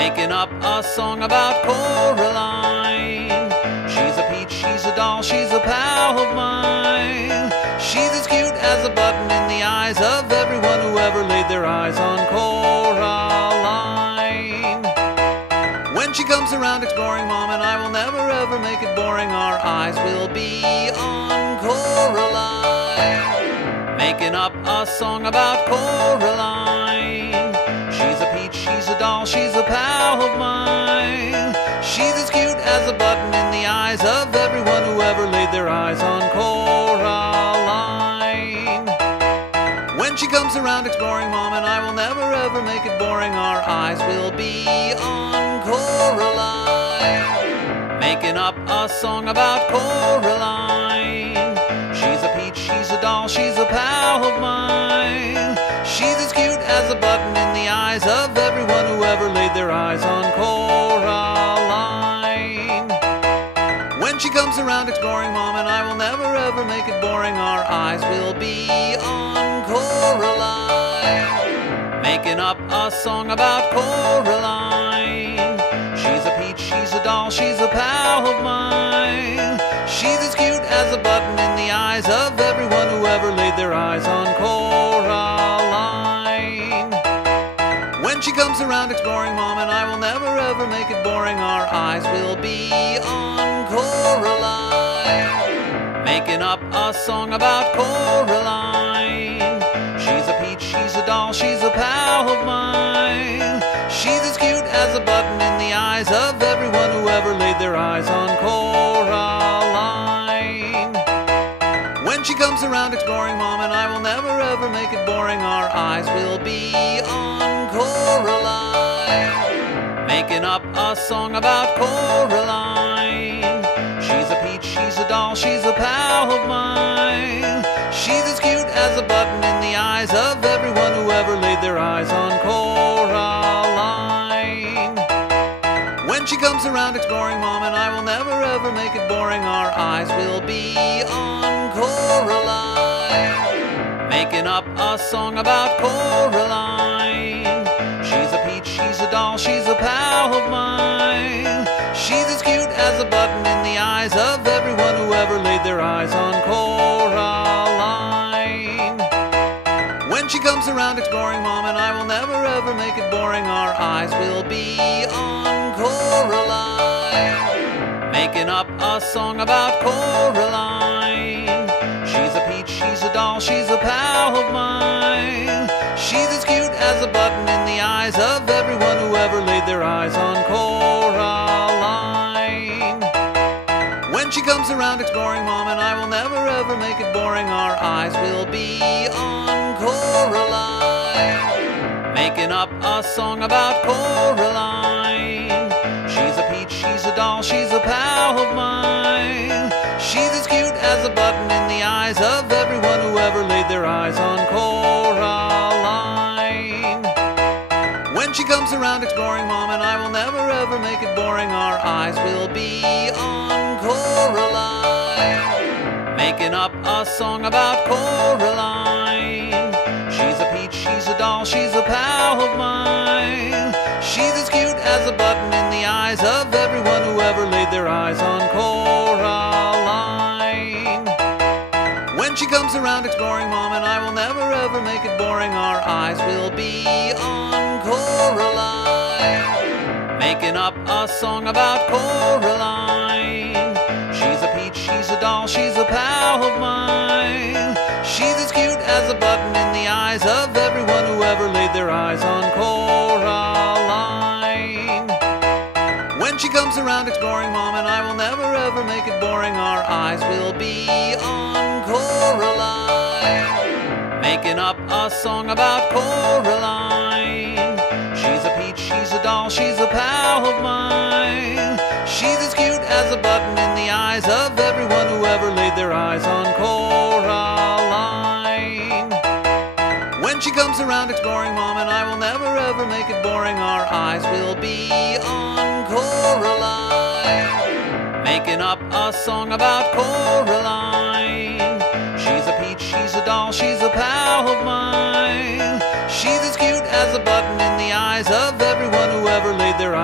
making up a song about Coraline. She's a peach, she's a doll, she's a pal of mine. She's as cute as a button in the eyes of everyone who ever laid their eyes on Coraline. When she comes around exploring, Mom and I will never ever make it boring. Our eyes will be on Coraline, making up a song about Coraline. She's a peach, she's a doll, she's a pal of mine. She's as cute as a button in the eyes of everyone who ever laid their eyes on Coraline. When she comes around exploring, Mom and I will never ever make it boring. Our eyes will be on Coraline, making up a song about Coraline. She's a peach, she's a doll, she's a pal of mine. She's as cute as a button in the eyes of everyone who ever laid their eyes on Coraline. When she comes around exploring, Mom and I will never ever make it boring. Our eyes will be on Coraline, making up a song about Coraline. She's a peach, she's a doll, she's a pal of mine. She's as cute as a button in the eyes of everyone who ever laid their eyes on Coraline. When she comes around exploring, Mom and I will never ever make it boring. Our eyes will be on Coraline, making up a song about Coraline. She's a peach, she's a doll, she's a pal of mine. She's as cute as a button in the eyes of everyone who ever laid their eyes on Coraline. When she comes around exploring, Mom and I will never ever make it boring. Our eyes will be on Coraline, making up a song about Coraline. She's a peach, she's a doll, she's a pal of mine. She's as cute as a button in the eyes of everyone who ever laid their eyes on Coraline. When she comes around exploring, Mom and I will never ever make it boring. Our eyes will be on Coraline, making up a song about Coraline. She's a peach, she's a doll, she's a pal of mine. She's as cute as a button in the eyes of everyone who ever laid their eyes on Coraline. When she comes around exploring, Mom and I will never ever make it boring. Our eyes will be on Coraline, making up a song about Coraline. She's a peach, she's a doll, she's a pal of mine. She's as cute as a button in the eyes of everyone who ever laid their eyes on Coraline. When she comes around exploring, Mom and I will never ever make it boring. Our eyes will be on Coraline, making up a song about Coraline. She's a peach, she's a doll, she's a pal of mine. She's as cute as a button in the eyes of everyone who ever laid their eyes on Coraline. When she comes around exploring, Mom and I will never ever make it boring. Our eyes will be on Coraline, making up a song about Coraline. She's a peach, she's a doll, she's a pal of mine. She's as cute as a button in the eyes of everyone who ever laid their eyes on Coraline. When she comes around exploring, Mom and I will never ever make it boring. Our eyes will be on Coraline, making up a song about Coraline. She's a peach, she's a doll, she's a pal of mine. She's as cute as a button in the eyes of everyone who ever laid their eyes on Coraline. When she comes around exploring, Mom and I will never ever make it boring. Our eyes will be on Coraline, making up a song about Coraline. She's a peach, she's a doll, she's a pal of mine. She's as cute as a button in the eyes of everyone who ever laid their eyes on Coraline. When she comes around exploring, Mom and I will never ever make it boring. Our eyes will be on Coraline, making up a song about Coraline. She's a peach, she's a doll, she's a pal of mine. She's as cute as a button in the eyes of everyone who ever laid their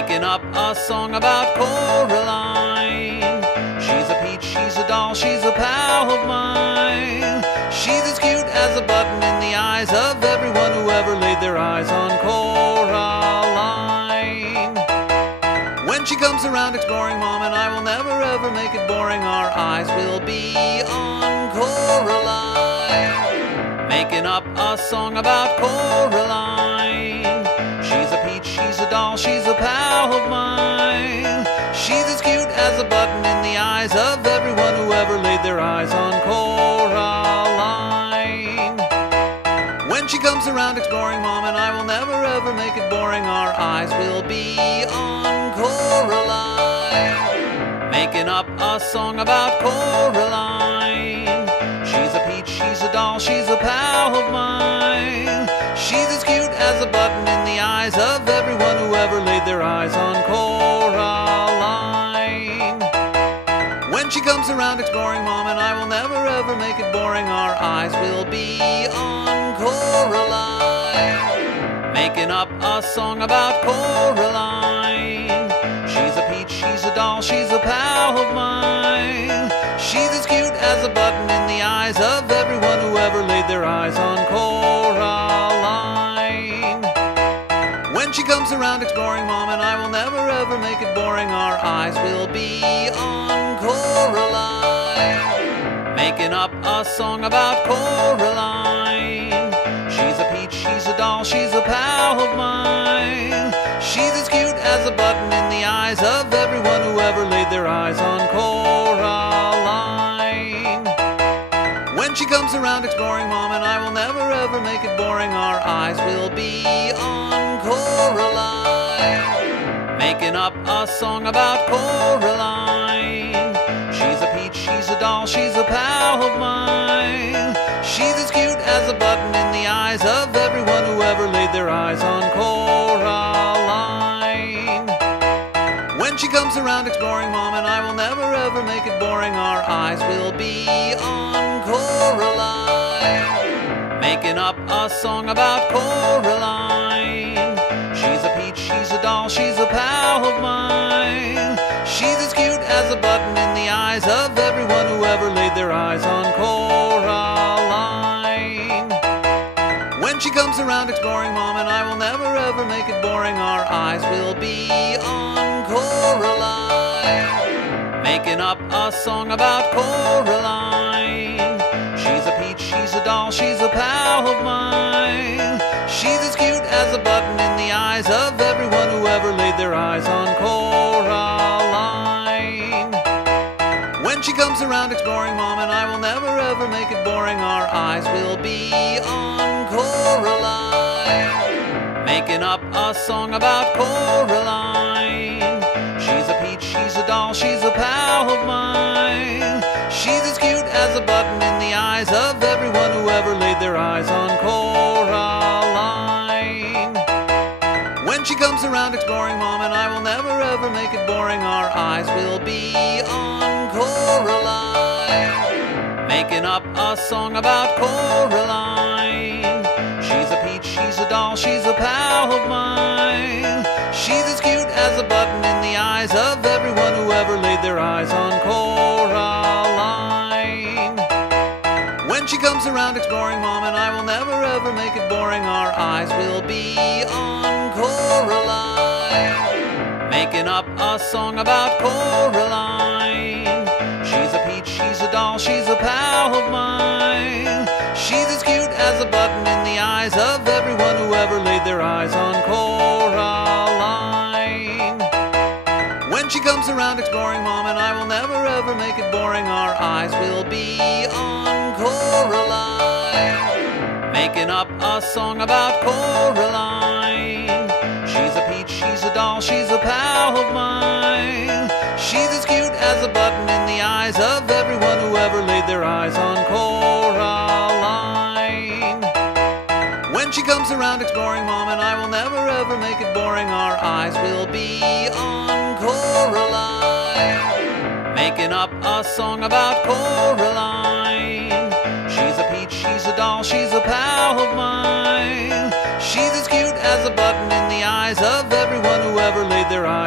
making up a song about Coraline. She's a peach, she's a doll, she's a pal of mine. She's as cute as a button in the eyes of everyone who ever laid their eyes on Coraline. When she comes around exploring, Mom and I will never ever make it boring. Our eyes will be on Coraline, making up a song about Coraline. She's a peach, she's a doll, she's a pal of mine. She's as cute as a button in the eyes of everyone who ever laid their eyes on Coraline. When she comes around exploring, Mom and I will never ever make it boring. Our eyes will be on Coraline, making up a song about Coraline. She's a peach, she's a doll, she's a pal of mine. She's as cute as a button in the eyes of everyone who ever laid their eyes on Coraline. When she comes around exploring, Mom and I will never ever make it boring. Our eyes will be on Coraline, making up a song about Coraline. She's a peach, she's a doll, she's a pal of mine. She's as cute as a button in the eyes of everyone who ever laid their eyes on Coraline. When she comes around exploring, Mom and I will never ever make it boring. Our eyes will be on Coraline, making up a song about Coraline. She's a peach, she's a doll, she's a pal of mine. She's as cute as a button in the eyes of everyone who ever laid their eyes on Coraline. When she comes around exploring, Mom and I will never ever make it boring. Our eyes will be on Coraline, making up a song about Coraline. She's a peach, she's a doll, she's a pal of mine. She's as cute as a button in the eyes of everyone who ever laid their eyes on Coraline. When she comes around exploring, Mom and I will never ever make it boring. Our eyes will be on Coraline, making up a song about Coraline. She's a peach, she's a doll, she's a pal of mine. She's as cute as a button in the eyes of everyone who ever laid their eyes on Coraline. When she comes around exploring, Mom and I will never ever make it boring. Our eyes will be on Coraline, making up a song about Coraline. She's a peach, she's a doll, she's a pal of mine. She's as cute as a button in the eyes of everyone who ever laid their eyes on Coraline. When she comes around exploring, Mom and I will never ever make it boring. Our eyes will be on Coraline, making up a song about Coraline. She's a peach, she's a doll, she's a pal of mine. She's as cute as a button in the eyes of everyone who ever laid their eyes on Coraline. When she comes around exploring, Mom and I will never ever make it boring. Our eyes will be on Coraline, making up a song about Coraline. She's a peach, she's a doll, she's a pal of mine. She's as cute as a button in the eyes of everyone who ever laid their eyes on Coraline. When she comes around exploring, Mom and I will never ever make it boring. Our eyes will be on Coraline, making up a song about Coraline. She's a peach, she's a doll, she's a pal of mine. She's as cute as a button in the eyes of everyone who ever laid their eyes on Coraline. When she comes around exploring, Mom and I will never ever make it boring. Our eyes will be on Coraline, making up a song about Coraline. She's a peach, she's a doll, she's a pal of mine. She's as cute as a button in the eyes of everyone who ever laid their eyes on Coraline. When she comes around exploring, Mom and I will never ever make it boring. Our eyes will be on Coraline, making up a song about Coraline. She's a peach, she's a doll, she's a pal of mine. She's as cute as a button in the eyes of everyone who ever laid their eyes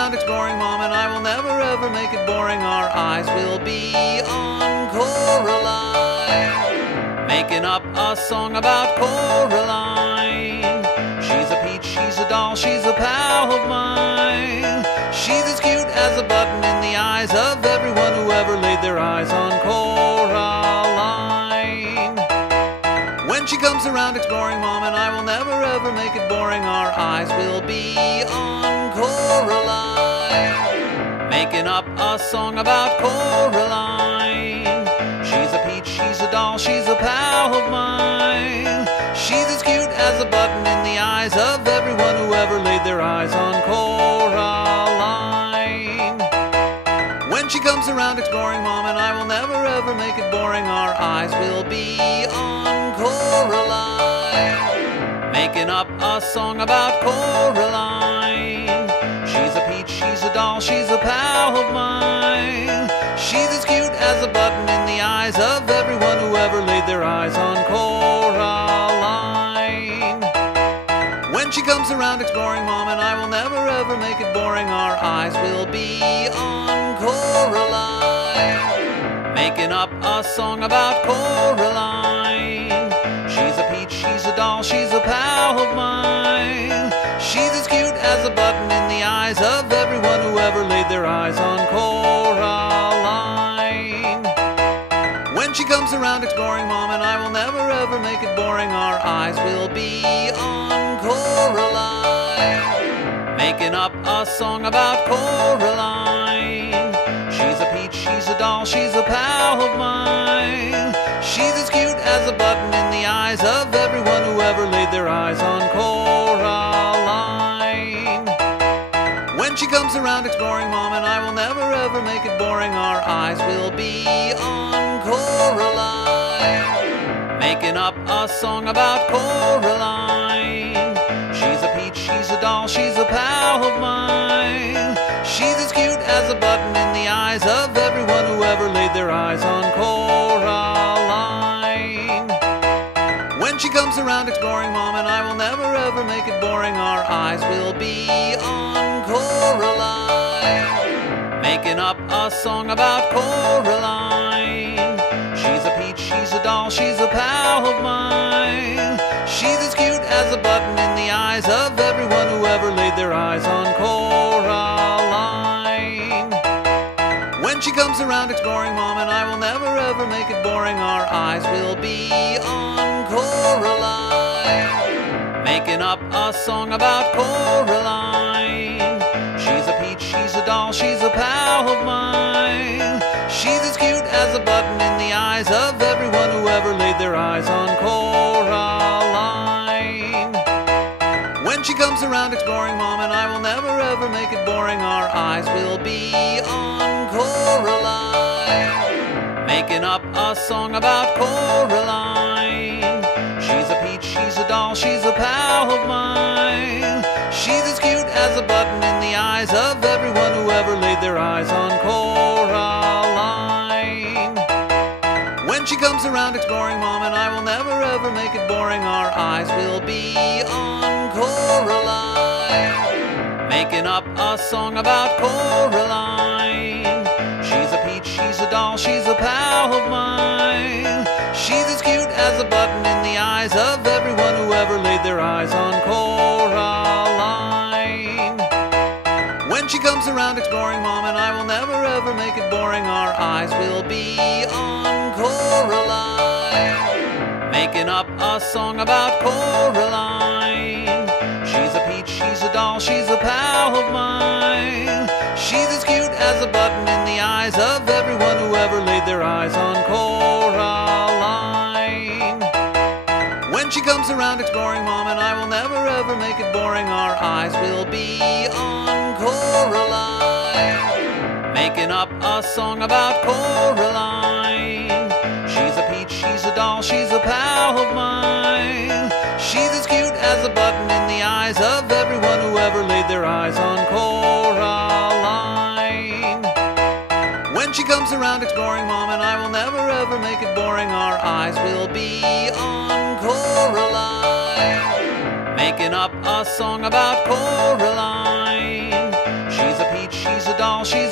around exploring, Mom, and I will never ever make it boring. Our eyes will be on Coraline, making up a song about Coraline. She's a peach, she's a doll, she's a pal of mine. She's as cute as a button in the eyes of everyone who ever laid their eyes on Coraline. When she comes around exploring, Mom, and I will never ever make it boring. Our eyes will be on Coraline, making up a song about Coraline. She's a peach, she's a doll, she's a pal of mine. She's as cute as a button in the eyes of everyone who ever laid their eyes on Coraline. When she comes around exploring, Mom, and I will never ever make it boring. Our eyes will be on Coraline, making up a song about Coraline. She's a peach, she's a doll, she's a pal of mine. She's as cute as a button in the eyes of everyone who ever laid their eyes on Coraline. When she comes around exploring, Mom, and I will never ever make it boring. Our eyes will be on Coraline, making up a song about Coraline. She's a peach, she's a doll, she's a pal of mine. She's as cute as a button in the eyes of everyone who ever laid their eyes on Coraline. When she comes around exploring, Mom, and I will never ever make it boring. Our eyes will be on Coraline, making up a song about Coraline. She's a peach, she's a doll, she's a pal of mine. She's as cute as a button in the eyes of everyone who ever laid their eyes on Coraline. When she comes around exploring, Mom, and I will never ever make it boring. Our eyes will be on Coraline, making up a song about Coraline. She's a peach, she's a doll, she's a pal of mine. She's as cute as a button in the eyes of everyone who ever laid their eyes on Coraline. When she comes around exploring, Mom, and I will never ever make it boring. Our eyes will be on Coraline, making up a song about Coraline. She's a peach, she's a doll, she's a pal of mine. She's as cute as a button in the eyes of everyone who ever laid their eyes on Coraline. When she comes around exploring, Mom, and I will never ever make it boring. Our eyes will be on Coraline, making up a song about Coraline. She's a peach, she's a doll, she's a pal of mine. She's as cute as a button in the eyes of everyone who ever laid their eyes on Coraline. When she comes around exploring, Mom, and I will never ever make it boring. Our eyes will be on Coraline, making up a song about Coraline. She's a peach, she's a doll, she's a pal of mine. She's as cute as a button in the eyes of everyone who ever laid their eyes on Coraline. When she comes around exploring, Mom, and I will never ever make it boring. Our eyes will be on Coraline, making up a song about Coraline. She's a peach, she's a doll, she's a pal of mine. She's as cute as a button in the eyes of everyone who ever laid their eyes on Coraline. When she comes around exploring, Mom, and I will never ever make it boring. Our eyes will be on Coraline, making up a song about Coraline. She's a peach, she's a doll, she's a pal of mine. She's as cute as a button in the eyes of everyone who ever laid their eyes on Coraline. When she comes around exploring, Mom, and I will never ever make it boring. Our eyes will be on Coraline, making up a song about Coraline. She's a peach, she's a doll, she's a pal of mine. She's as cute as a button in the eyes of everyone who ever laid their eyes on Coraline. When she comes around exploring, Mom, and I will never ever make it boring. Our eyes will be on Coraline, making up a song about Coraline. She's a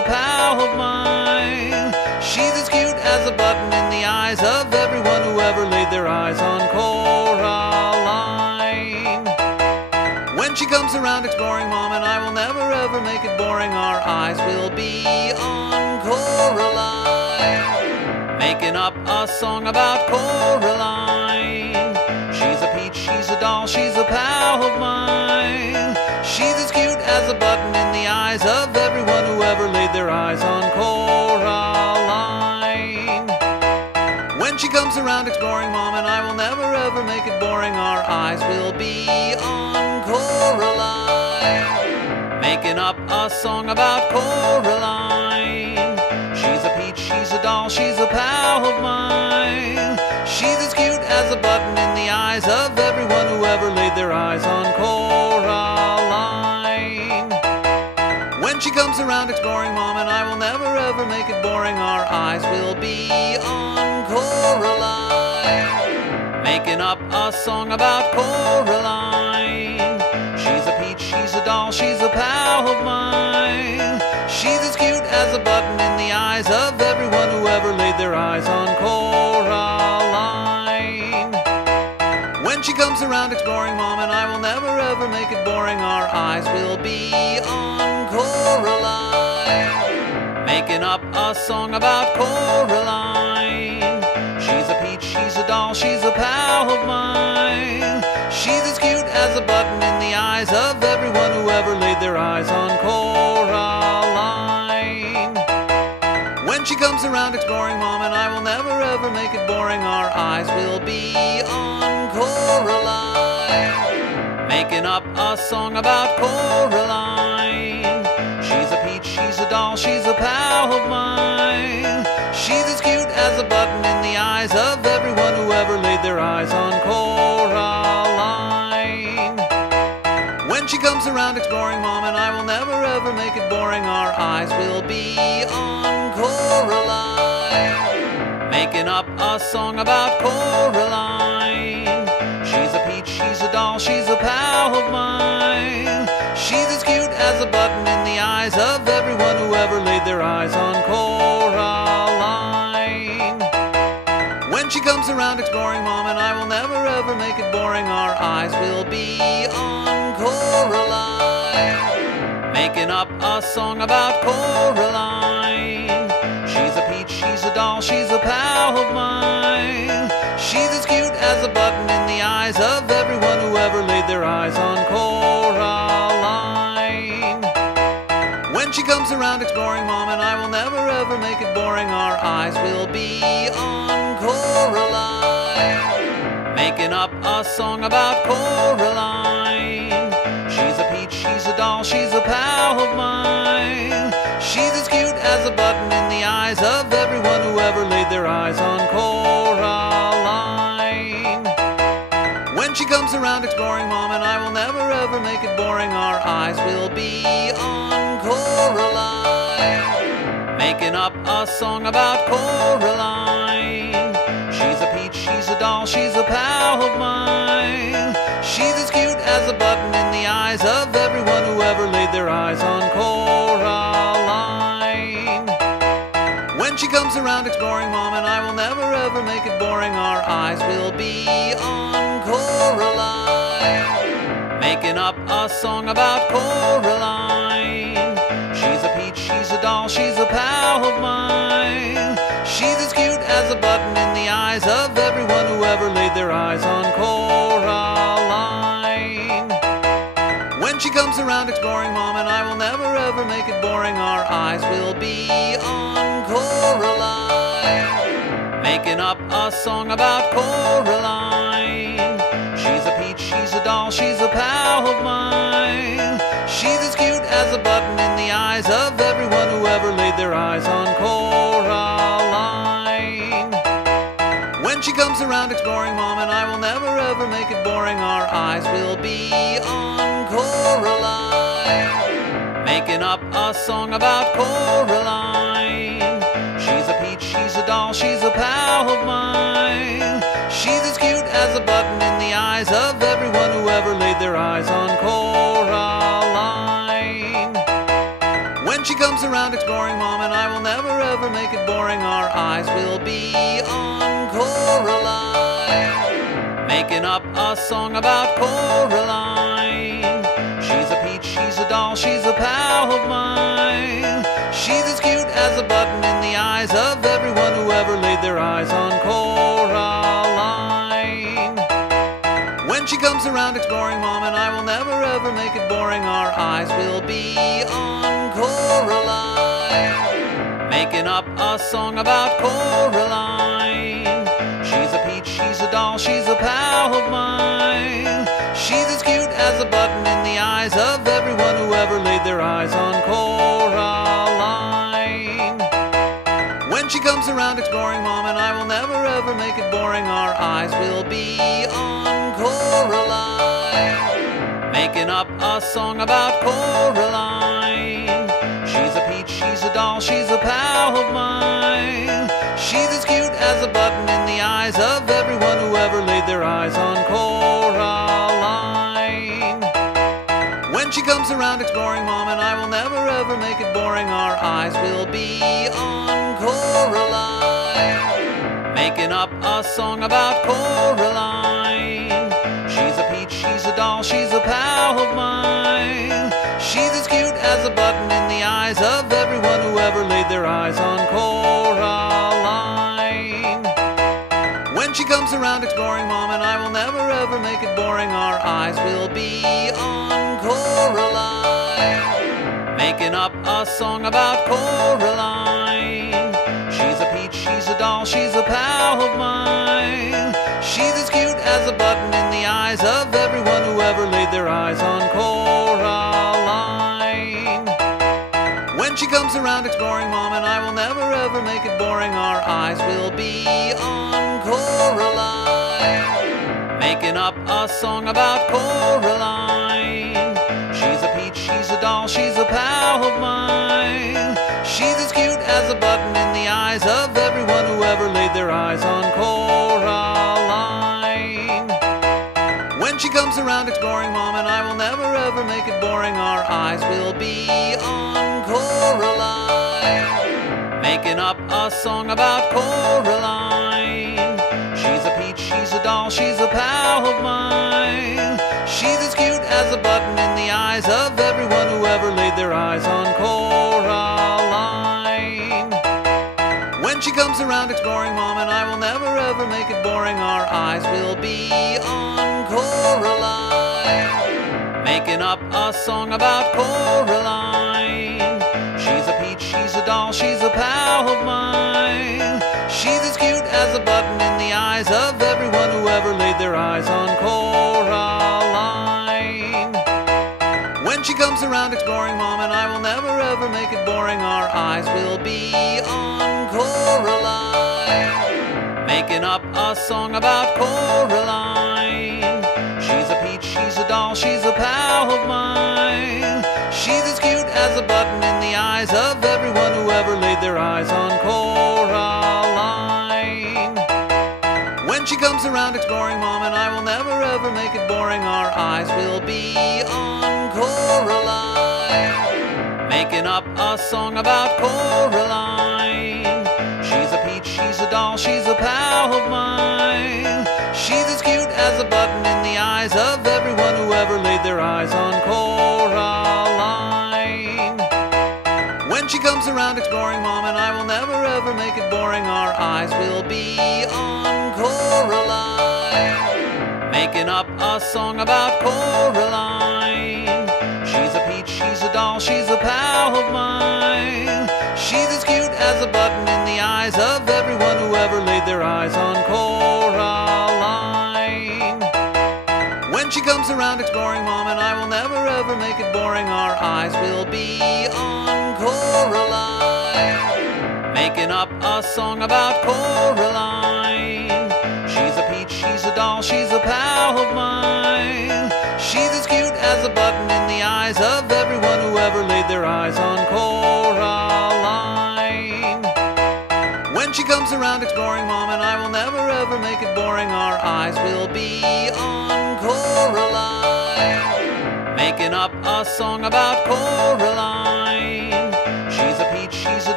a pal of mine. She's as cute as a button in the eyes of everyone who ever laid their eyes on Coraline. When she comes around exploring, Mom and I will never ever make it boring. Our eyes will be on Coraline, making up a song about Coraline. She's a peach, she's a doll, she's a pal of mine. She's as cute as a button in the eyes of everyone who ever laid their eyes on Coraline. When she comes around exploring, Mom and I will never ever make it boring. Our eyes will be on Coraline, making up a song about Coraline. She's a peach, she's a doll, she's a pal of mine. She's as cute as a button in the eyes of everyone who ever laid their eyes on Coraline. When she comes around exploring, Mom and I will never ever make it boring. Our eyes will be on Coraline, making up a song about Coraline. She's a peach, she's a doll, she's a pal of mine. She's as cute as a button in the eyes of everyone who ever laid their eyes on Coraline. When she comes around exploring, Mom and I will never ever make it boring. Our eyes will be on Coraline, making up a song about Coraline. She's a peach, she's a doll, she's a pal of mine. She's as cute as a button in the eyes of everyone who ever laid their eyes on Coraline. When she comes around exploring, Mom and I will never ever make it boring. Our eyes will be on Coraline, making up a song about Coraline. She's a peach, she's a doll, she's a pal of mine. She's as cute as a button in the eyes of everyone who ever laid their eyes on Coraline. When she comes around exploring, Mom and I will never ever make it boring. Our eyes will be on Coraline, making up a song about Coraline. She's a peach, she's a doll, she's a pal of mine. She's as cute as a button in the eyes of everyone who ever laid their eyes on Coraline. When she comes around exploring, Mom and I will never ever make it boring. Our eyes will be on Coraline, making up a song about Coraline. She's a peach, she's a doll, she's a pal of mine. She's as cute as a button in the eyes of everyone who ever laid their eyes on Coraline. When she comes around exploring, Mom and I will never ever make it boring. Our eyes will be on Coraline, making up a song about Coraline. She's a peach, she's a doll, she's a pal of mine. She's as cute as a button in the eyes of everyone who ever laid their eyes on Coraline. When she comes around exploring, Mom and I will never ever make it boring. Our eyes will be on Coraline, making up a song about Coraline. She's a peach, she's a doll, she's a pal of mine. She's as cute as a button in the eyes of everyone who ever laid their eyes on Coraline. When she comes around exploring, Mom and I will never ever make it boring. Our eyes will be on Coraline, making up a song about Coraline. She's a peach, she's a doll, she's a pal of mine. She's as cute as a button in the eyes of everyone who ever laid their eyes on Coraline. When she comes around exploring, Mom and I will never ever make it boring. Our eyes will be on Coraline, making up a song about Coraline. She's a peach, she's a doll, she's a pal of mine. She's as cute as a button in the eyes of everyone who ever laid their eyes on Coraline. When she comes around exploring, Mom and I will never ever make it boring. Our eyes will be on Coraline, making up a song about Coraline. She's a peach, she's a doll, she's a pal of mine. She's as cute as a button in the eyes of everyone who ever laid their eyes on Coraline. When she comes around exploring, Mom, and I will never ever make it boring. Our eyes will be on Coraline, making up a song about Coraline. She's a peach, she's a doll, she's a pal of mine. She's as cute as a button in the eyes of everyone who ever laid their eyes on Coraline. When she comes around exploring, Mom, and I will never ever make it boring. Our eyes will be on Coraline, making up a song about Coraline. She's a peach, she's a doll, she's a pal of mine. She's as cute as a button in the eyes of everyone who ever laid their eyes on Coraline. When she comes around exploring, Mom, and I will never ever make it boring. Our eyes will be on Coraline, making up a song about Coraline. She's a peach, she's a doll, she's a pal of mine. She's as cute as a button in the eyes of everyone who ever laid their eyes on Coraline. When she comes around exploring, Mom, and I will never ever make it boring. Our eyes will be on Coraline, making up a song about Coraline. She's a peach, she's a doll, she's a pal of mine. She's as cute as a button in the eyes of everyone who ever laid their eyes on Coraline. When she comes around exploring, Mom, and I will never ever make it boring. Our eyes will be on Coraline, making up a song about Coraline. She's a peach, she's a doll, she's a pal of mine. She's as cute as a button in the eyes of everyone who ever laid their eyes on Coraline. When she comes around exploring, Mom, and I will never ever make it boring. Our eyes will be on Coraline, making up a song about Coraline. She's a peach, she's a doll, she's a pal of mine. She's as cute as a button in the eyes of everyone who ever laid their eyes on Coraline. When she comes around exploring, Mom, and I will never ever make it boring. Our eyes will be on Coraline, making up a song about Coraline. She's a peach, she's a doll, she's a pal of mine. She's as cute as a button in the eyes of everyone who ever laid their eyes on Coraline. When she comes around exploring, Mom, and I will never ever make it boring. Our eyes will be on Coraline, making up a song about Coraline. She's a peach, she's a doll, she's a pal of mine. She's as cute as a button in the eyes of everyone who ever laid their eyes on Coraline. When she comes around exploring, Mom, and I will never ever make it boring. Our eyes will be on Coraline, making up a song about Coraline. She's a peach, she's a doll, she's a pal of mine. She's as cute as a button in the eyes of everyone who ever laid their eyes on Coraline. When she comes around exploring, Mom, and I will never ever make it boring. Our eyes will be on Coraline, making up a song about Coraline. She's a peach, she's a doll, she's a pal of mine. She's as cute as a button in the eyes of everyone who ever laid their eyes on Coraline. When she comes around exploring, Mom, and I will never ever make it boring. Our eyes will be on Coraline, making up a song about Coraline. She's a peach, she's a doll, she's a pal of mine. She's as cute as a button in the eyes of everyone who ever laid their eyes on Coraline. When she comes around exploring, Mom, and I will never ever make it boring. Our eyes will be on Coraline, making up a song about Coraline. She's a peach, she's a doll, she's a pal of mine. She's as cute as a button in the eyes of everyone who ever laid their eyes on Coraline. When she comes around exploring, Mom, and I will never ever make it boring. Our eyes will be on Coraline, making up a song about Coraline.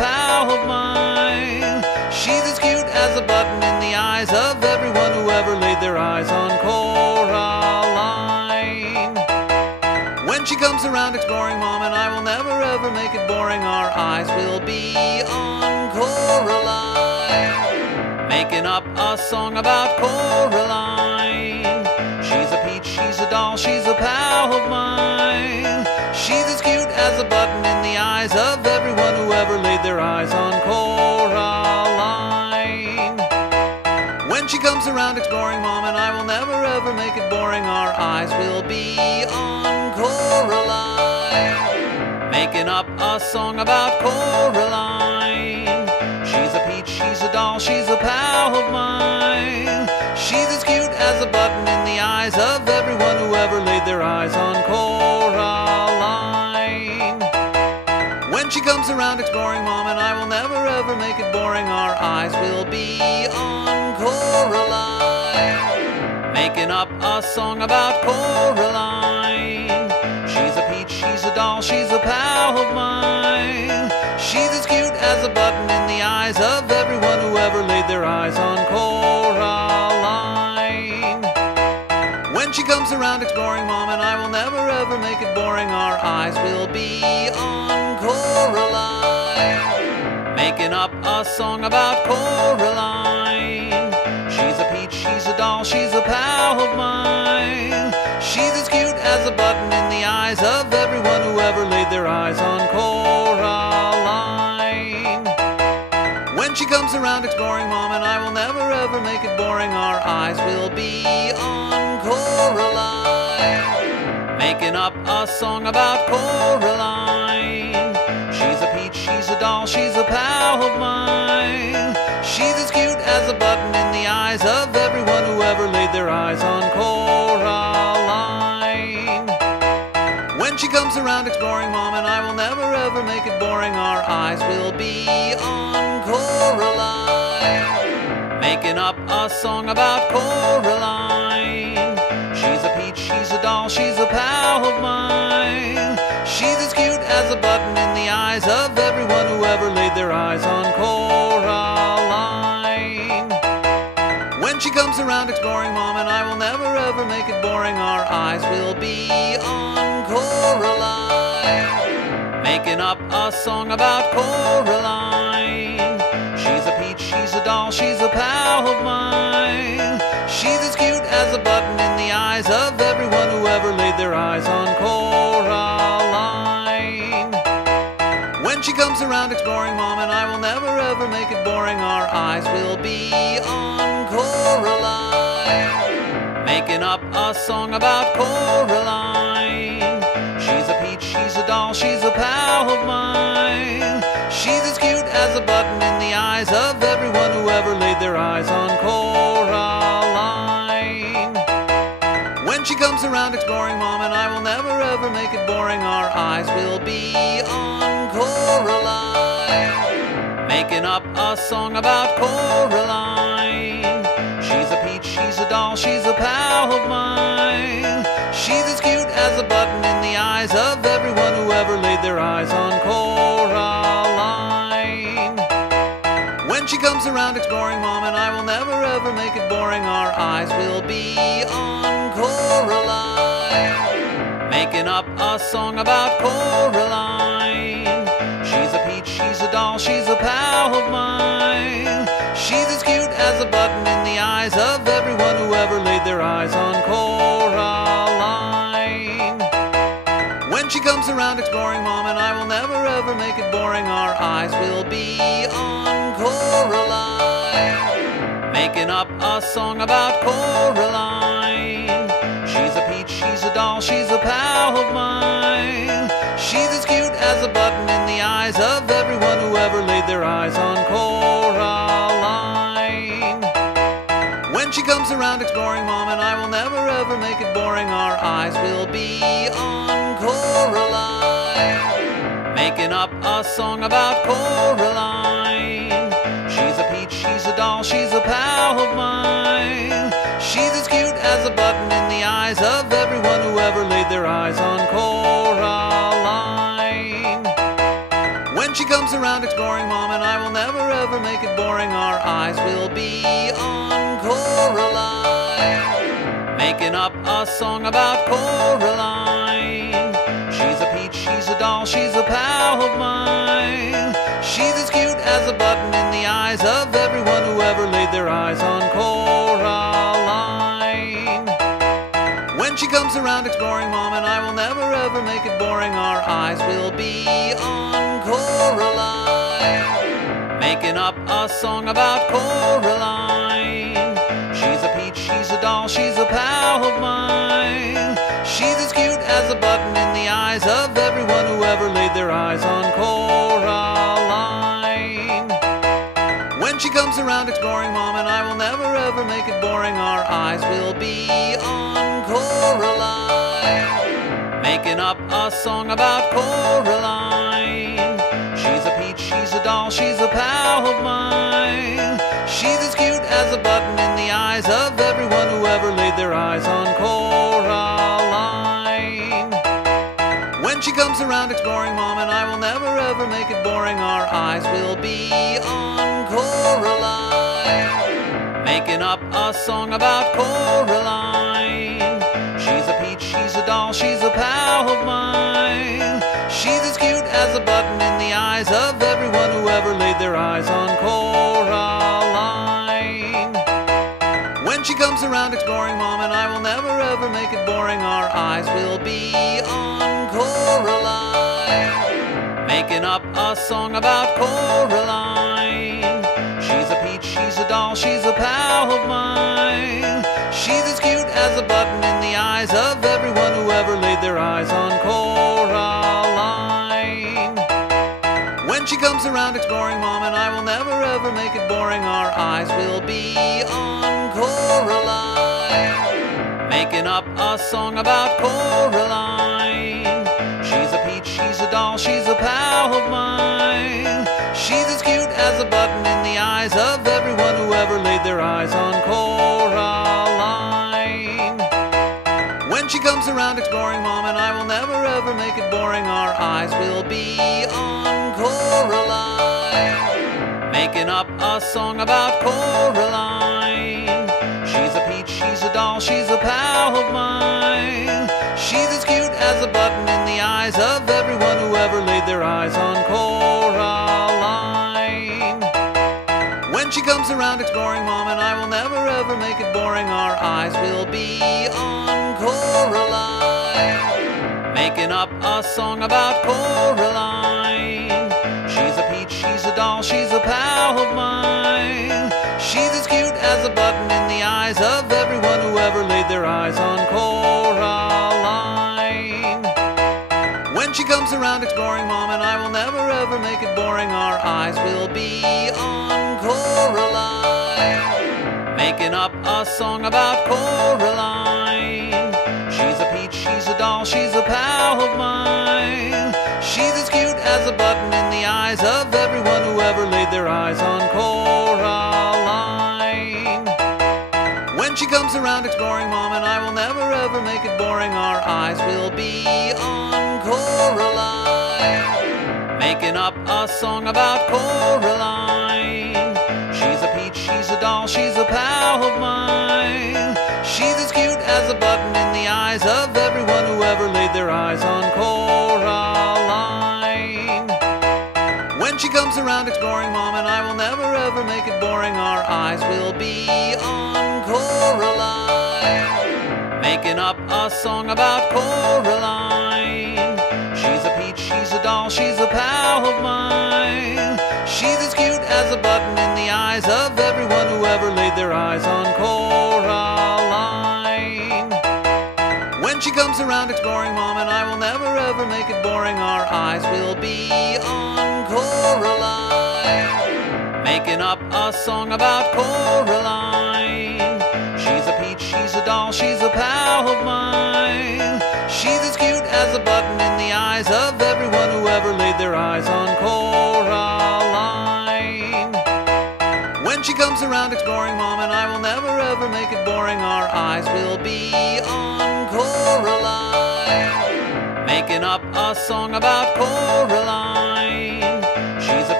pal of mine. She's as cute as a button in the eyes of everyone who ever laid their eyes on Coraline. When she comes around exploring, Mom and I will never ever make it boring. Our eyes will be on Coraline, making up a song about Coraline. She's a peach, she's a doll, she's a pal of mine. She's as cute as a button in the eyes of everyone who ever laid their eyes on Coraline. When she comes around exploring, Mom and I will never ever make it boring. Our eyes will be on Coraline, making up a song about Coraline. She's a peach, she's a doll, she's a pal of mine. She's as cute as a button in the eyes of everyone who ever laid their eyes on Coraline. When she comes around exploring, Mom and I will never ever make it boring. Our eyes will be on Coraline, making up a song about Coraline. She's a peach, she's a doll, she's a pal of mine. She's as cute as a button in the eyes of everyone who ever laid their eyes on Coraline. When she comes around exploring, Mom and I will never ever make it boring. Our eyes will be on Coraline, making up a song about Coraline. She's a peach, she's a doll, she's a pal of mine. She's as cute as a button in the eyes of everyone who ever laid their eyes on Coraline. When she comes around exploring, Mom and I will never ever make it boring. Our eyes will be on Coraline, making up a song about Coraline. She's a peach, she's a doll, she's a pal of mine. She's as cute as a button in the eyes of everyone who ever laid their eyes on Coraline. When she comes around exploring, Mom and I will never ever make it boring. Our eyes will be on Coraline, making up a song about Coraline. She's a peach, she's a doll, she's a pal of mine. She's as cute as a button in the eyes of everyone who ever laid their eyes on Coraline. When she comes around exploring, Mom and I will never ever make it boring. Our eyes will be on Coraline, making up a song about Coraline. She's a peach, she's a doll, she's a pal of mine. She's as cute as a button in the eyes of everyone who ever laid their eyes on Coraline. When she comes around exploring, Mom and I will never ever make it boring. Our eyes will be on Coraline, making up a song about Coraline. She's a peach, she's a doll, she's a pal of mine. She's as cute as a button in the eyes of everyone who ever laid their eyes on Coraline. When she comes around exploring, Mom and I will never ever make it boring. Our eyes will be on Coraline, making up a song about Coraline. She's a peach, she's a doll, she's a pal of mine. She's as cute as a button in the eyes of everyone who ever laid their eyes on Coraline. When she comes around exploring, Mom and I will never ever make it boring. Our eyes will be on Coraline, making up a song about Coraline. She's a peach, she's a doll, she's a pal of mine. She's as cute as a button in the eyes of everyone who ever laid their eyes on Coraline. When she comes around exploring, Mom and I will never ever make it boring. Our eyes will be on Coraline, making up a song about Coraline. She's a peach, she's a doll, she's a pal of mine. She's as cute as a button in the eyes of everyone who ever laid their eyes on Coraline. When she comes around exploring, Mom and I will never ever make it boring. Our eyes will be on Coraline, making up a song about Coraline. She's a peach, she's a doll, she's a pal of mine. She's as cute as a button in the eyes of everyone who ever laid their eyes on Coraline. When she comes comes around exploring, Mom, and I will never ever make it boring. Our eyes will be on Coraline, making up a song about Coraline. She's a peach, she's a doll, she's a pal of mine. She's as cute as a button in the eyes of everyone who ever laid their eyes on Coraline. When she comes around exploring, Mom, and I will never ever make it boring. Our eyes will be on Coraline, making up a song about Coraline. She's a peach, she's a doll, she's a pal of mine. She's as cute as a button in the eyes of everyone who ever laid their eyes on Coraline. When she comes around exploring, Mom, and I will never ever make it boring. Our eyes will be on Coraline, making up a song about Coraline. She's a peach, she's a doll, she's a pal of mine. She's as cute as a button in the eyes of everyone who ever laid their eyes on Coraline. When she comes around exploring, Mom, and I will never ever make it boring. Our eyes will be on Coraline, making up a song about Coraline. She's a peach, she's a doll, she's a pal of mine. She's as cute as a button in the eyes of everyone who ever laid their eyes on Coraline. When she comes around exploring, Mom, and I will never ever make it boring. Our eyes will be on Coraline, making up a song about Coraline. She's a peach, she's a doll, she's a pal of mine. She's as cute as a button in the eyes of everyone who ever laid their eyes on Coraline. When she comes around exploring, Mom, and I will never ever make it boring. Our eyes will be on Coraline, making up a song about Coraline. She's a peach, she's a doll, she's a pal of mine. She's as cute as a button in the eyes of everyone who ever laid their eyes on Coraline. When she comes around exploring, Mom, and I will never ever make it boring. Our eyes will be on Coraline, making up a song about Coraline. She's a peach, she's a doll, she's a pal of mine. She's as cute as a button in the eyes of everyone who ever laid their eyes on Coraline. When she comes around exploring, Mom, and I will never ever make it boring. Our eyes will be on Coraline, making up a song about Coraline. She's a peach, she's a doll, she's a pal of mine. She's as cute as a button in the eyes of everyone who ever laid their eyes on Coraline. When she comes around exploring, Mom, and I will never ever make it boring. Our eyes will be on Coraline, making up a song about Coraline. She's a peach, she's a doll, she's a pal of mine. She's as cute as a button in the eyes of everyone who ever laid their eyes on Coraline. When she comes around exploring, Mom, and I will never ever make it boring. Our eyes will be on Coraline, making up a song about Coraline. She's a peach, she's a doll, she's a pal of mine. She's as cute as a button in the eyes of everyone who ever laid their eyes on Coraline. When she comes around exploring, Mom, and I will never ever make it boring. Our eyes will be on Coraline, making up a song about Coraline. She's a peach, she's a doll, she's a pal of mine. She's as cute as a button in the eyes of everyone who ever laid their eyes on Coraline. When she comes around exploring, Mom, and I will never ever make it boring. Our eyes will be on Coraline, making up a song about Coraline. She's a peach, she's a doll, she's a pal of mine. She's as cute as a button in the eyes of everyone who ever laid their eyes on Coraline. When she comes around exploring, Mom, and I will never ever make it boring. Our eyes will be on Coraline, making up a song about Coraline. She's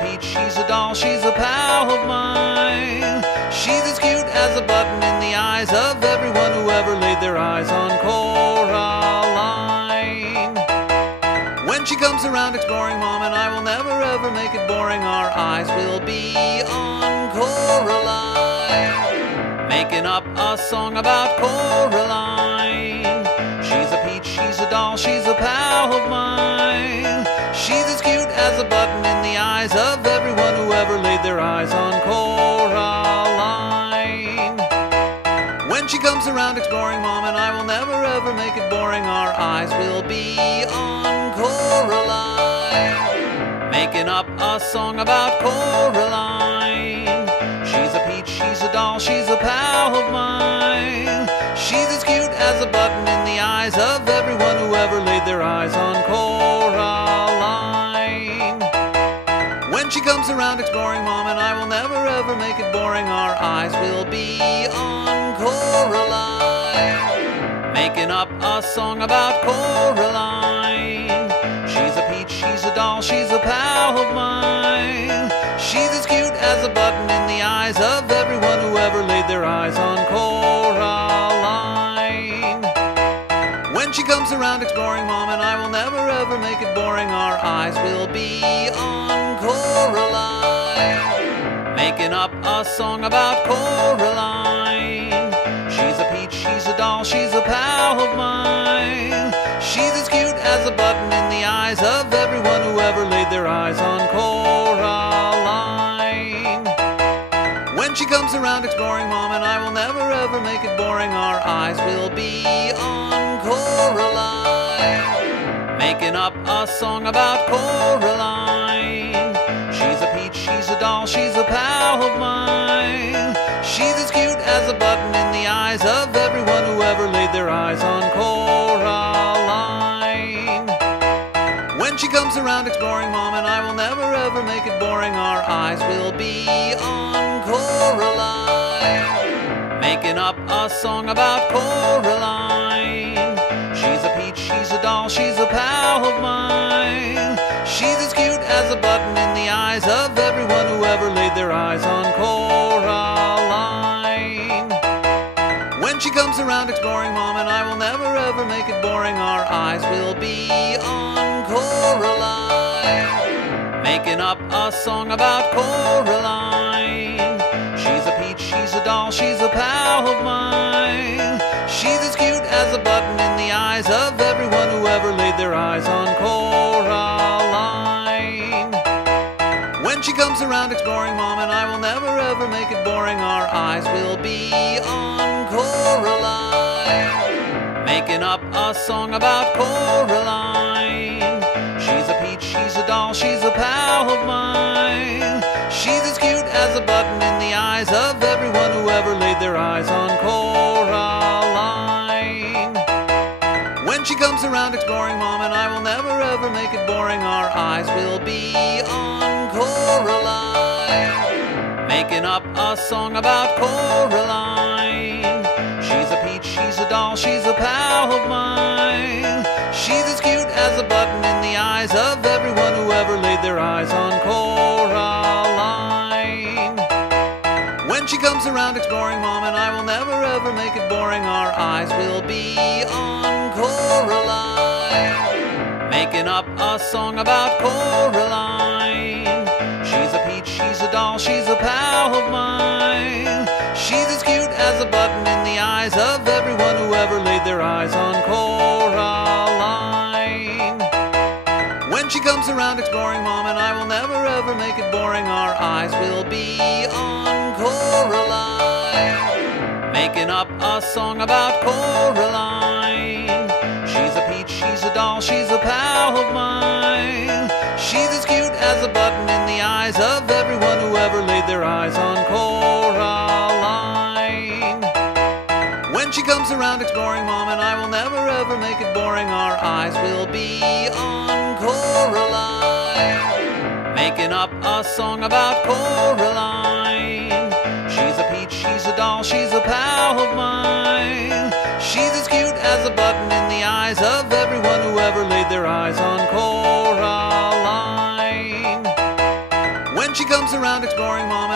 pal of mine. She's as cute as a button in the eyes of everyone who ever laid their eyes on Coraline. When she comes around exploring, Mom and I will never ever make it boring. Our eyes will be on Coraline, making up a song about Coraline. She's a peach, she's a doll, she's a pal of mine. She's as cute as a button in the eyes of everyone who ever laid their eyes on Coraline. When she comes around exploring, Mom and I will never ever make it boring. Our eyes will be on Coraline, making up a song about Coraline. She's a peach, she's a doll, she's a pal of mine. She's as cute as a button in the eyes of everyone who ever laid their eyes on Coraline. When she comes around exploring, Mom and I will never ever make it boring. Our eyes will be on Coraline, making up a song about Coraline. She's a peach, she's a doll, she's a pal of mine. She's as cute as a button in the eyes of everyone who ever laid their eyes on Coraline. When she comes around exploring, Mom and I will never ever make it boring. Our eyes will be on Coraline, making up a song about Coraline. She's a peach, she's a doll, she's a pal of mine. She's as cute as a button in the eyes of everyone who ever laid their eyes on Coraline. When she comes around exploring, Mom and I will never ever make it boring. Our eyes will be on Coraline, making up a song about Coraline. She's a peach, she's a doll, she's a pal of mine. She's as cute as a button in the eyes of everyone who ever laid their eyes on Coraline. When she comes around exploring, Mom and I will never ever make it boring. Our eyes will be on Coraline, making up a song about Coraline. She's a peach, she's a doll, she's a pal of mine. She's as cute as a button in the eyes of everyone who ever laid their eyes on Coraline. When she comes around exploring, Mom and I will never ever make it boring. Our eyes will be on Coraline, making up a song about Coraline. She's a peach, she's a doll, she's a pal of mine. She's as cute as a button in the eyes of everyone who ever laid their eyes on Coraline. When she comes around exploring, Mom and I will never ever make it boring. Our eyes will be on Coraline, making up a song about Coraline. She's a peach, she's a doll, she's a pal of mine. She's as cute as a button in the eyes of everyone who ever laid their eyes on Coraline. When she comes around exploring, Mom and I will never ever make it boring. Our eyes will be on Coraline, making up a song about Coraline. She's a peach, she's a doll, she's a pal of mine. She's as cute as a button in the eyes of everyone who ever laid their eyes on Coraline. When she comes around exploring, Mom and I will never ever make it boring. Our eyes will be on Coraline, making up a song about Coraline. She's a peach, she's a doll, she's a pal of mine. She's as cute as a button in the eyes of everyone who ever laid their eyes on Coraline. When she comes around exploring, Mom and I will never ever make it boring. Our eyes will be on Coraline, making up a song about Coraline. She's a peach, she's a doll, she's a pal of mine. She's as cute as a button in the eyes of everyone who ever laid their eyes on Coraline. When she comes around exploring, Mom and I will never ever make it boring. Our eyes will be on Coraline, making up a song about Coraline. She's a peach, she's a doll, she's a pal of mine. She's as cute as a button in the eyes of everyone who ever laid their eyes on Coraline. When she comes around exploring, Mom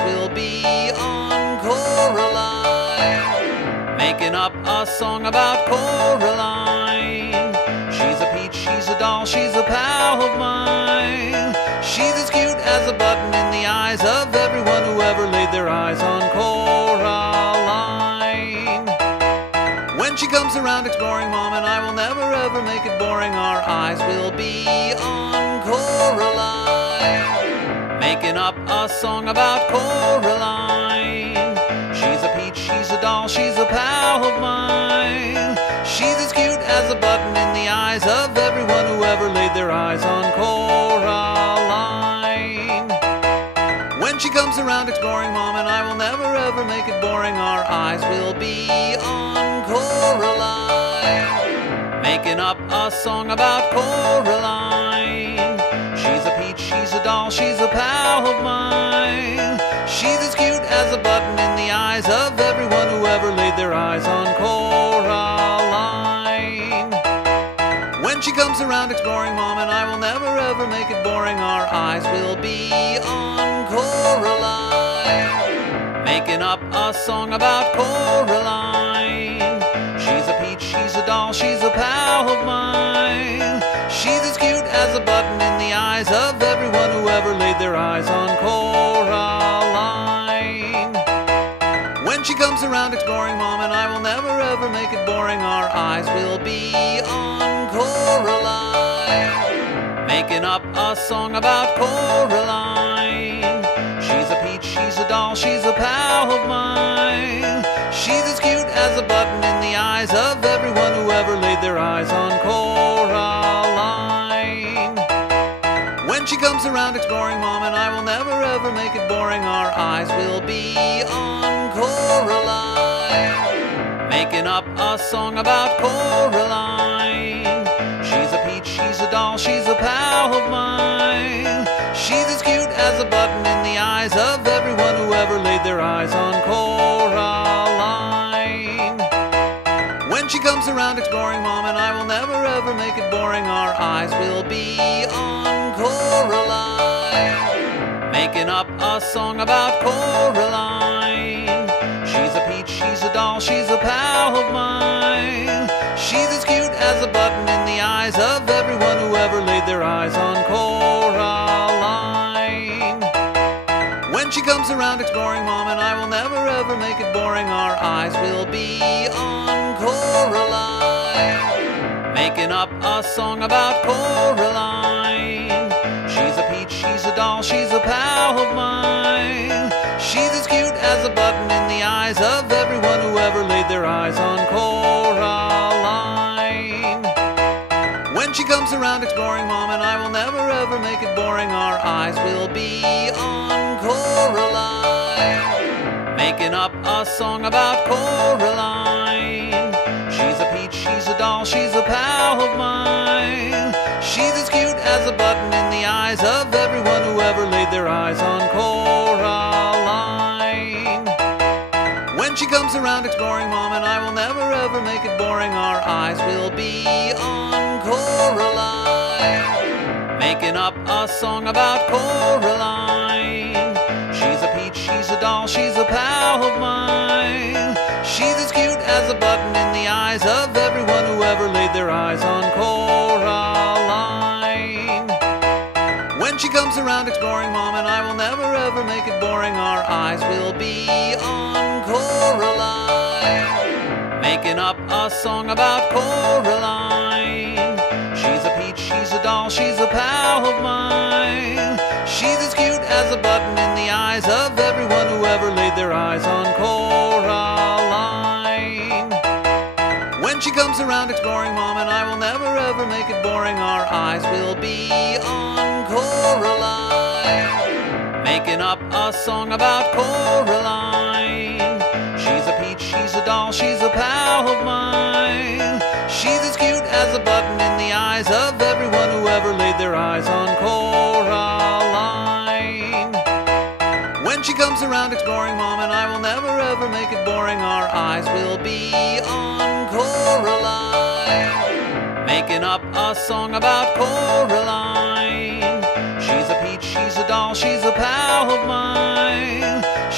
will be on Coraline. Making up a song about Coraline. She's a peach, she's a doll, she's a pal of mine. She's as cute as a button in the eyes of everyone who ever laid their eyes on Coraline. When she comes around exploring, Mom and I will never ever make it boring. Our eyes will be on Coraline. Making up a song about Coraline. She's a peach, she's a doll, she's a pal of mine. She's as cute as a button in the eyes of everyone who ever laid their eyes on Coraline. When she comes around exploring, Mom and I will never ever make it boring. Our eyes will be on Coraline. Making up a song about Coraline. She's a peach, she's a doll, she's a pal of mine. She's as cute as a button in the eyes of everyone who ever laid their eyes on Coraline. When she comes around exploring, Mom and I will never ever make it boring. Our eyes will be on Coraline. Making up a song about Coraline. She's a peach, she's a doll, she's a pal of mine. She's as cute as a button in the eyes of everyone who ever laid their eyes on Coraline. When she comes around exploring, Mom and I will never ever make it boring. Our eyes will be on Coraline. Making up a song about Coraline. She's a peach, she's a doll, she's a pal of mine. She's as cute as a button in the eyes of everyone who ever laid their eyes on Coraline. When she comes around exploring, Mom and I will never ever make it boring. Our eyes will be on Coraline. Making up a song about Coraline. She's a peach, she's a doll, she's a pal of mine. She's as cute as a button in the eyes of everyone who ever laid their eyes on Coraline. When she comes around exploring, Mom and I will never ever make it boring. Our eyes will be on Coraline. Making up a song about Coraline. She's a peach, she's a doll, she's a pal of mine. She's as cute as a button in the eyes of everyone who ever laid their eyes on Coraline. When she comes around exploring, Mom and I will never ever make it boring. Our eyes will be on Coraline. Making up a song about Coraline. She's a peach, she's a doll, she's a pal of mine. She's as cute as a button in the eyes of everyone who ever laid their eyes on Coraline. When she comes around exploring, Mom and I will never ever make it boring. Our eyes will be on Coraline. Making up a song about Coraline. She's a peach, she's a doll, she's a pal of mine. She's as cute as a button in the eyes of everyone who ever laid their eyes on Coraline. When she comes around exploring, Mom and I will never ever make it boring. Our eyes will be on Coraline. Making up a song about Coraline. She's a peach, she's a doll, she's a pal of mine. She's as cute as a button in the eyes of everyone who ever laid their eyes on Coraline. When she comes around exploring, Mom and I will never ever make it boring. Our eyes will be on Coraline. Making up a song about Coraline. She's a peach, she's a doll, she's a pal of mine. She's as cute as a button in the eyes of everyone who ever laid their eyes on Coraline. When she comes around exploring, Mom and I will never ever make it boring. Our eyes will be on Coraline. Making up a song about Coraline. She's a peach, she's a doll, she's a pal of mine. She's as cute as a button in the eyes of everyone who ever laid their eyes on Coraline. When she comes around exploring, Mom and I will never ever make it boring. Our eyes will be on Coraline. Making up a song about Coraline. She's a peach, she's a doll, she's a pal of mine.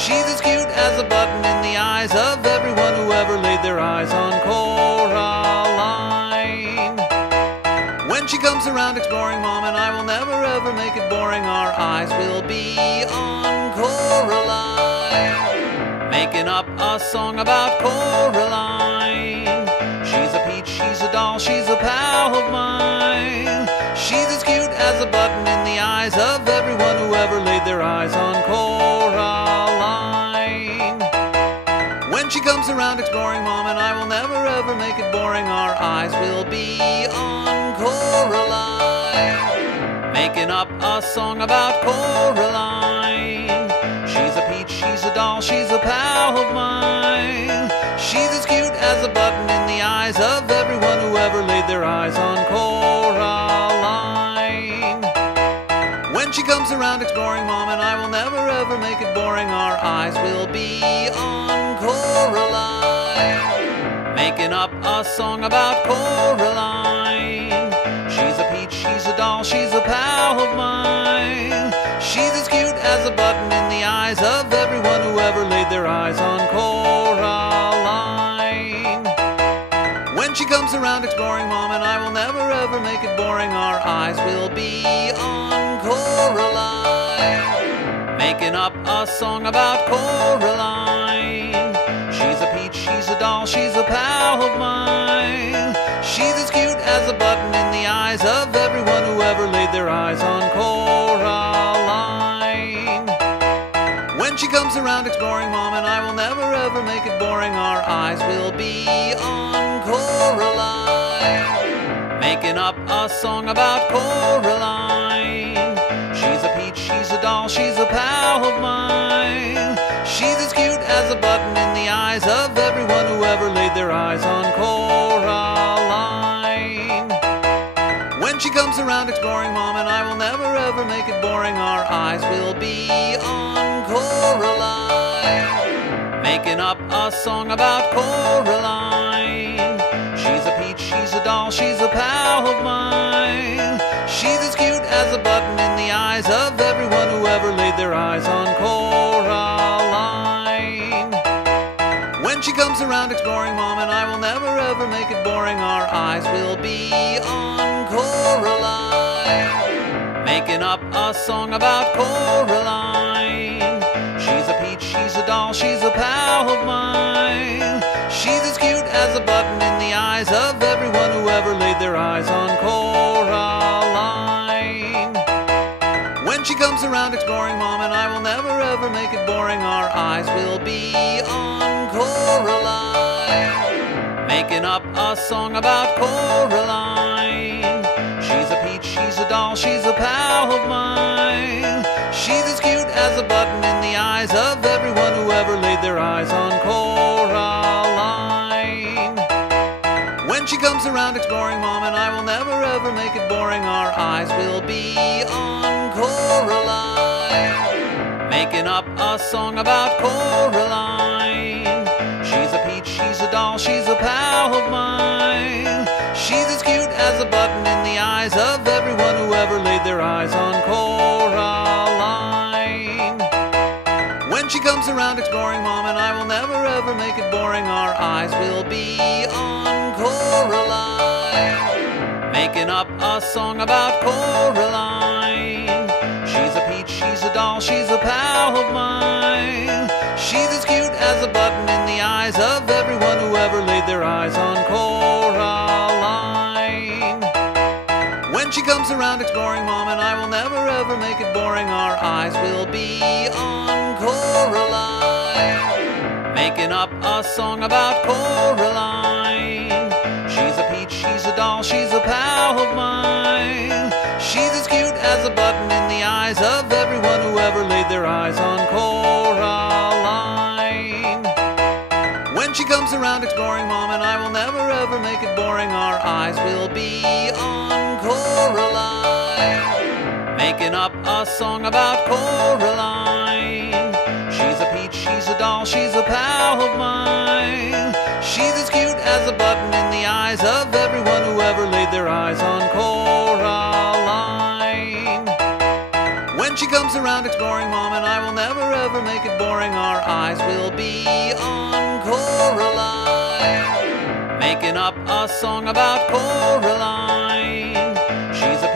comes around exploring, Mom, and I will never ever make it boring. Our eyes will be on Coraline, making up a song about Coraline. She's a peach, she's a doll, she's a pal of mine. She's as cute as a button in the eyes of everyone who ever laid their eyes on Coraline. When she comes around exploring, Mom, and I will never ever make it boring. Our eyes will be on Coraline, making up a song about Coraline. She's a peach, she's a doll, she's a pal of mine. She's as cute as a button in the eyes of everyone who ever laid their eyes on Coraline. When she comes around exploring, Mom, and I will never ever make it boring. Our eyes will be on Coraline, making up a song about Coraline. She's a peach, she's a doll, she's a pal of mine. She's as cute as a button in the eyes of everyone who ever laid their eyes on Coraline. When she comes around exploring, Mom, and I will never ever make it boring. Our eyes will be on Coraline, making up a song about Coraline. She's a peach, she's a doll, she's a pal of mine. She's as cute as a button in the eyes of everyone who ever laid their eyes on Coraline. When she comes around exploring, Mom, and I will never ever make it boring. Our eyes will be on Coraline, making up a song about Coraline. She's a peach, she's a doll, she's a pal of mine. She's as cute as a button in the eyes of everyone who ever laid their eyes on Coraline. When she comes around exploring, Mom, and I will never ever make it boring. Our eyes will be on Coraline, making up a song about Coraline. She's a peach, she's a doll, she's a pal of mine. She's as cute as a button in the eyes of everyone who ever laid their eyes on Coraline. When she comes around exploring, Mom, and I will never ever make it boring. Our eyes will be on Coraline, making up a song about Coraline. She's a peach, she's a doll, she's a pal of mine. She's as cute as a button in the eyes of everyone who ever laid their eyes on Coraline. When she comes around exploring, Mom, and I will never ever make it boring. Our eyes will be on Coraline, making up a song about Coraline. She's a peach, she's a doll, she's a pal of mine. She's as cute as a button in the eyes of everyone who ever laid their eyes on Coraline. When she comes around exploring, Mom, and I will never ever make it boring. Our eyes will be on Coraline, making up a song about Coraline. She's a peach, she's a doll, she's a pal of mine. She's as cute as a button in the eyes of everyone who ever laid their eyes on Coraline. When she comes around exploring, Mom, and I will never ever make it boring. Our eyes will be on Coraline, making up a song about Coraline. She's a peach, she's a doll, she's a pal of mine. She's as cute as a button in the eyes of everyone who ever laid their eyes on Coraline. When she comes around exploring, Mom, and I will never ever make it boring. Our eyes will be on Coraline, making up a song about Coraline. She's a peach, she's a doll, she's a pal of mine. She's as cute as a button in the eyes of everyone who ever laid their eyes on Coraline. When she comes around exploring, Mom, and I will never ever make it boring. Our eyes will be on Coraline, making up a song about Coraline. She's a peach, she's a doll, she's a pal of mine. She's as cute as a button in the eyes of everyone who ever laid their eyes on Coraline. When she comes around exploring, Mom, and I will never ever make it boring. Our eyes will be on Coraline, making up a song about Coraline. She's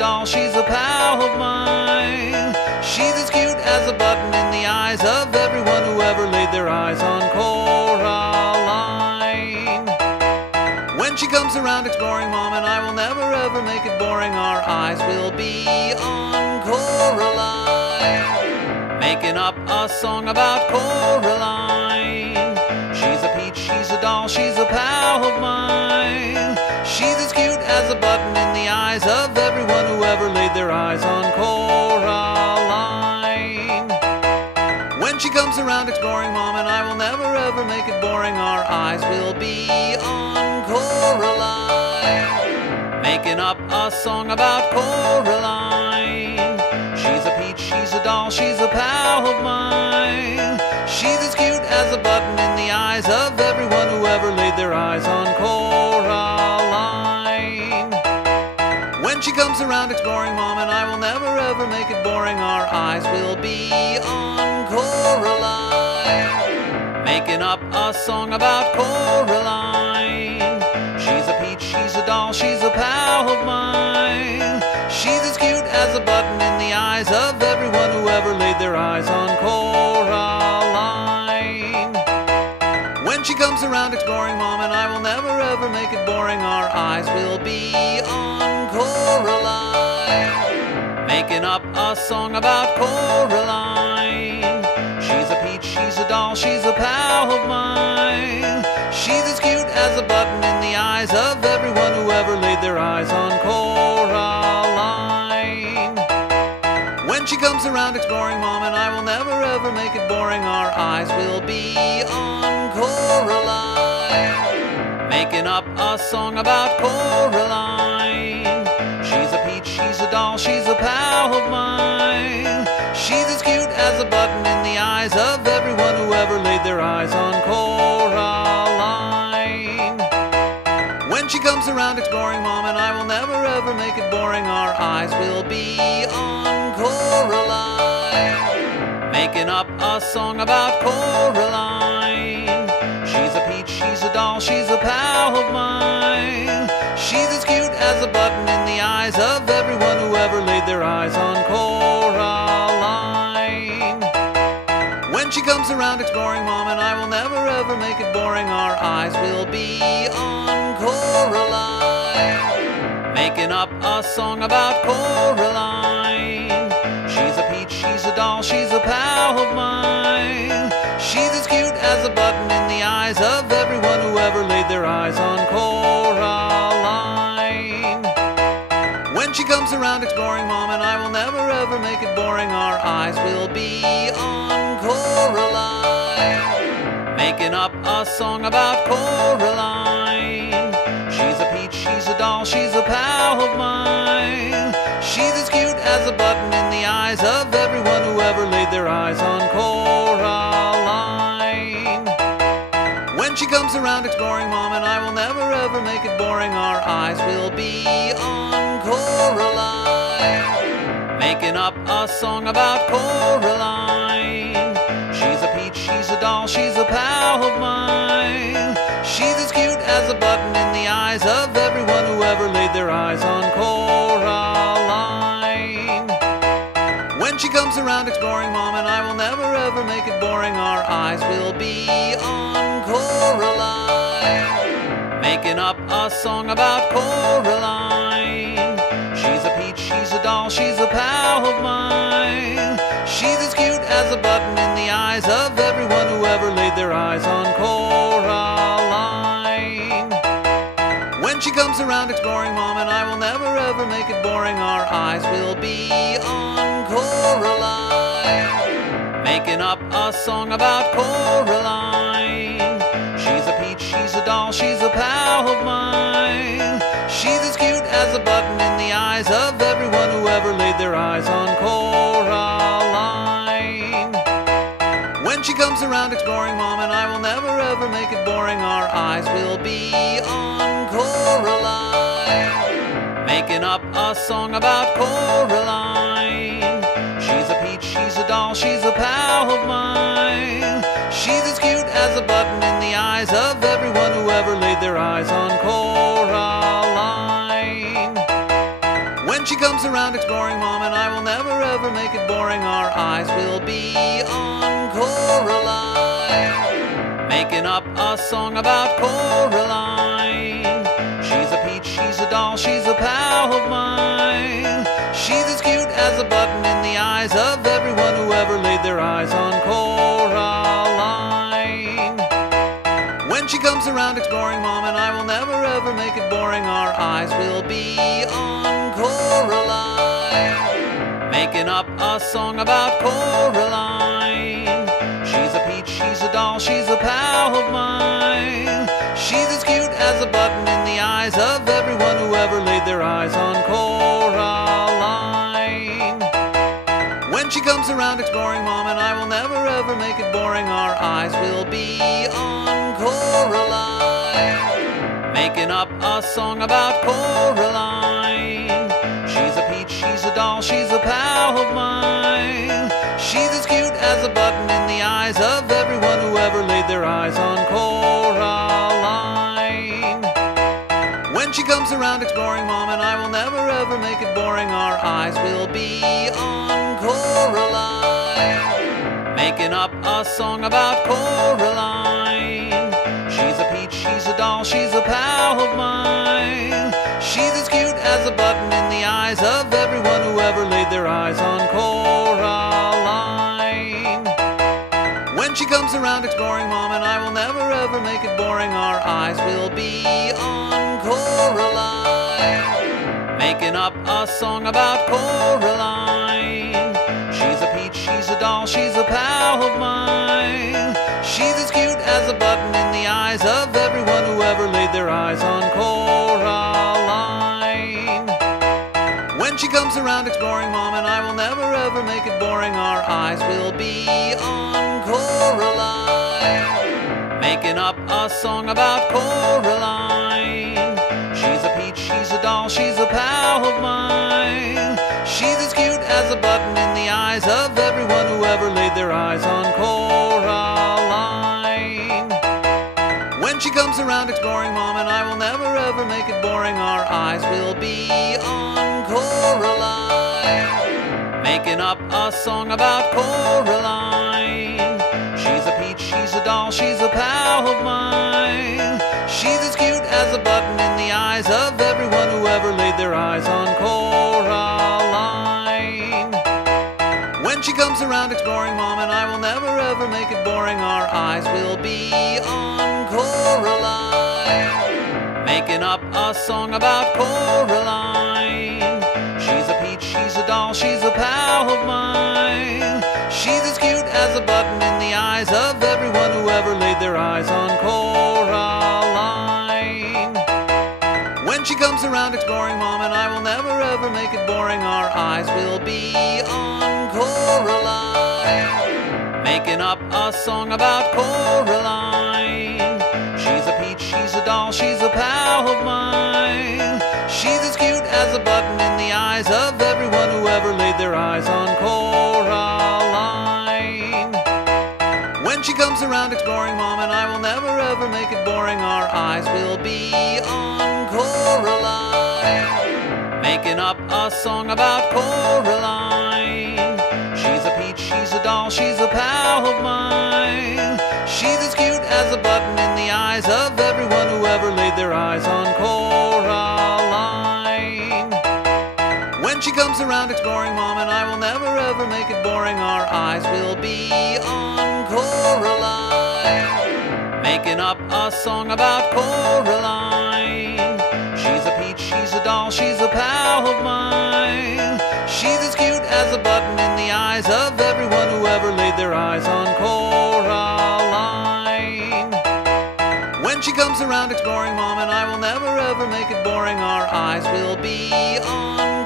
doll, she's a pal of mine. She's as cute as a button in the eyes of everyone who ever laid their eyes on Coraline. When she comes around exploring, Mom and I will never ever make it boring. Our eyes will be on Coraline, making up a song about Coraline. She's a peach, she's a doll, she's a pal of mine. She's as cute as a button in the eyes of everyone who ever laid their eyes on Coraline. When she comes around exploring, Mom and I will never ever make it boring. Our eyes will be on Coraline, making up a song about Coraline. She's a peach, she's a doll, she's a pal of mine. She's as cute as a button in the eyes of everyone who ever laid their eyes on Coraline. When she comes around exploring, Mom and I will never ever make it boring. Our eyes will be on Coraline, making up a song about Coraline. She's a peach, she's a doll, she's a pal of mine. She's as cute as a button in the eyes of everyone who ever laid their eyes on Coraline. When she comes around exploring, Mom and I will never ever make it boring. Our eyes will be on Coraline, making up a song about Coraline. She's a peach, she's a doll, she's a pal of mine. She's as cute as a button in the eyes of everyone who ever laid their eyes on Coraline. When she comes around exploring, Mom and I will never ever make it boring. Our eyes will be on Coraline, making up a song about Coraline. She's a peach, she's a doll, she's a pal of mine. She's as cute as a button in the eyes of everyone who ever laid their eyes on Coraline. When she comes around exploring, Mom and I will never ever make it boring. Our eyes will be on Coraline, making up a song about Coraline. She's a peach, she's a doll, she's a pal of mine. She's as cute as a button in the eyes of everyone who ever laid their eyes on Coraline. When she comes around exploring, Mom and I will never ever make it boring. Our eyes will be on Coraline, making up a song about Coraline. She's a peach, she's a doll, she's a pal of mine. She's as cute as a button in the eyes of everyone who ever laid their eyes on Coraline. When she comes around exploring, Mom and I will never ever make it boring. Our eyes will be on Coraline, making up a song about Coraline. She's a peach, she's a doll, she's a pal of mine. She's as cute as a button in the eyes of everyone who ever laid their eyes on Coraline. When she comes around exploring, Mom and I will never ever make it boring. Our eyes will be on Coraline, making up a song about Coraline. She's a peach, she's a doll, she's a pal of mine. She's as cute as a button in the eyes of everyone who ever laid their eyes on Coraline. When she comes around exploring, Mom and I will never ever make it boring. Our eyes will be on Coraline, making up a song about Coraline. She's a peach, she's a doll, she's a pal of mine. She's as cute as a button in the eyes of everyone who ever laid their eyes on Coraline. When she comes around exploring, Mom and I will never ever make it boring. Our eyes will be on Coraline, making up a song about Coraline. She's a peach, she's a doll, she's a pal of mine. She's as cute as a button in the eyes of everyone who ever laid their eyes on Coraline. When she comes around exploring, Mom and I will never ever make it boring. Our eyes will be on Coraline, making up a song about Coraline. She's a peach, she's a doll, she's a pal of mine. She's as cute as a button in the eyes of everyone who ever laid their eyes on Coraline. When she comes around exploring, Mom, and I will never ever make it boring. Our eyes will be on Coraline, making up a song about Coraline. She's a peach, she's a doll, she's a pal of mine. She's as cute as a button in the eyes of everyone who ever laid their eyes on Coraline. When she comes around exploring, Mom, and I will never ever make it boring. Our eyes will be on Coraline, making up a song about Coraline. She's a peach, she's a doll, she's a pal of mine. She's as cute as a button in the eyes of everyone who ever laid their eyes on Coraline. When she comes around exploring, Mom, and I will never ever make it boring. Our eyes will be on Coraline, making up a song about Coraline. She's a peach, she's a doll, she's a pal of mine. She's as cute as a button in the eyes of everyone who ever laid their eyes on Coraline. When she comes around exploring, Mom, and I will never ever make it boring. Our eyes will be on Coraline, making up a song about Coraline. She's a peach, she's a doll, she's a pal of mine. She's as cute as a button in the eyes of everyone who ever laid their eyes on Coraline. When she comes around exploring, Mom, and I will never ever make it boring. Our eyes will be on Coraline, making up a song about Coraline. She's a peach, she's a doll, she's a pal of mine. She's as cute as a button in the eyes of everyone who ever laid their eyes on Coraline. When she comes around exploring, Mom, and I will never ever make it boring. Our eyes will be on Coraline, making up a song about Coraline. She's a peach, she's a doll, she's a pal of mine. She's as cute as a button in the eyes of everyone who ever laid their eyes on Coraline. When she comes around exploring, Mom, and I will never ever make it boring. Our eyes will be on Coraline, making up a song about Coraline. She's a peach, she's a doll, she's a pal of mine. She's as cute as a button in the eyes of everyone who ever laid their eyes on Coraline. When she comes around exploring, Mom, and I will never ever make it boring. Our eyes will be on Coraline, making up a song about Coraline. She's a peach, she's a doll, she's a pal of mine. She's as cute as a button in the eyes of everyone who ever laid their eyes on Coraline. When she comes around exploring, Mom, and I will never ever make it boring. Our eyes will be on Coraline, making up a song about Coraline. She's a peach, she's a doll, she's a pal of mine. She's as cute as a button in the eyes of everyone who ever laid their eyes on Coraline. When she comes around exploring, Mom, and I will never ever make it boring. Our eyes will be on Coraline, making up a song about Coraline. She's a peach, she's a doll, she's a pal of mine. She's as cute as a button in the eyes of everyone who ever laid their eyes on Coraline. When she comes around exploring, Mom, and I will never ever make it boring. Our eyes will be on Coraline, making up a song about Coraline. She's a peach, she's a doll, she's a pal of mine. She's as cute as a button in the eyes of everyone who ever laid their eyes on Coraline. When she comes around exploring, Mom, and I will never ever make it boring. Our eyes will be on